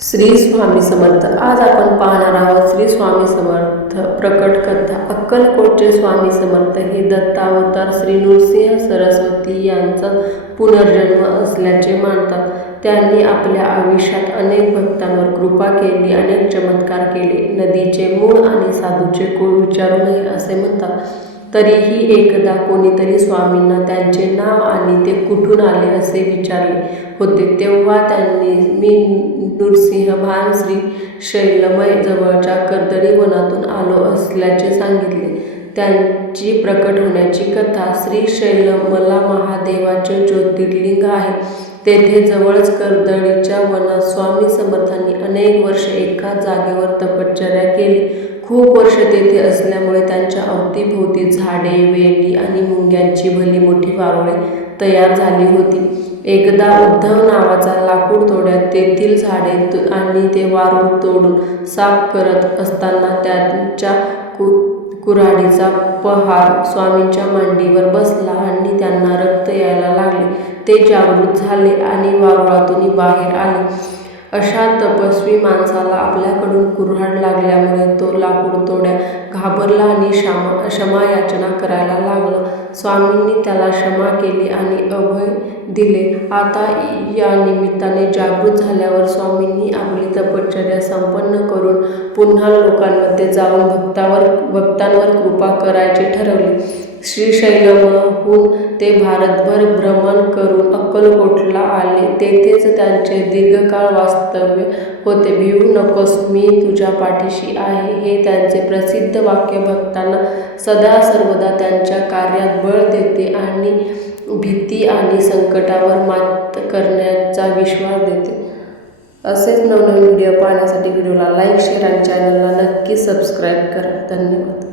श्री स्वामी समर्थ। आज आपण पाहणार आहोत श्री स्वामी समर्थ प्रकट कथा। अक्कलकोटचे स्वामी समर्थ हे दत्तावतार श्री नृसिंह सरस्वती यांचा पुनर्जन्म असल्याचे मानतात। त्यांनी आपल्या आयुष्यात अनेक भक्तांवर कृपा केली, अनेक चमत्कार केले। नदीचे मूळ आणि साधूचे कुळ विचारू नये असे म्हणतात। तरीही एकदा कोणीतरी स्वामींना त्यांचे नाव आणि ते कुठून आले असे विचारले होते। तेव्हा त्यांनी मी नृसिंह भान श्री शैलमय जवळच्या कर्दळी वनातून आलो असल्याचे सांगितले। त्यांची प्रकट होण्याची कथा। श्री शैलमला महादेवाचे ज्योतिर्लिंग आहे। तेथे जवळच कर्दळीच्या वनात स्वामी समर्थांनी अनेक वर्षे एकाच जागेवर तपश्चर्या केली। खूप वर्ष तेथे असल्यामुळे त्यांच्या अवतीभोवती झाडे, वेली आणि मुंग्यांची भली मोठी वारुळे तयार झाली होती। एकदा उद्धव नावाचा लाकूड तोड्यात तेथील झाडे आणि ते वारूळ तोडून साफ करत असताना त्यांच्या कुऱ्हाडीचा पहार स्वामींच्या मांडीवर बसला आणि त्यांना रक्त यायला लागले। ते जागृत झाले आणि वारुळातून बाहेर आले। अशा तपस्वी माणसाला आपल्याकडून कुऱ्हाड लागल्यामुळे तो लाकूड तोड्या घाबरला आणि क्षमा याचना करायला लागला। स्वामींनी त्याला क्षमा केली आणि अभय दिले। आता या निमित्ताने जागृत झाल्यावर स्वामींनी आपली तपश्चर्या संपन्न करून पुन्हा लोकांमध्ये जाऊन भक्तांवर कृपा करायचे ठरवले। श्रीशैलमहून ते भारतभर भ्रमण करून अक्कलकोटला आले। तेथेच त्यांचे दीर्घकाळ वास्तव्य होते। भिवू नकोस, मी तुझ्या पाठीशी आहे, हे त्यांचे प्रसिद्ध वाक्य भक्तांना सदा सर्वदा त्यांच्या कार्यात बळ देते आणि भीती आणि संकटावर मात करण्याचा विश्वास देते। असेच नवनवीन व्हिडिओ पाहण्यासाठी व्हिडिओला लाईक, शेअर आणि चॅनलला नक्की सबस्क्राईब करा। धन्यवाद।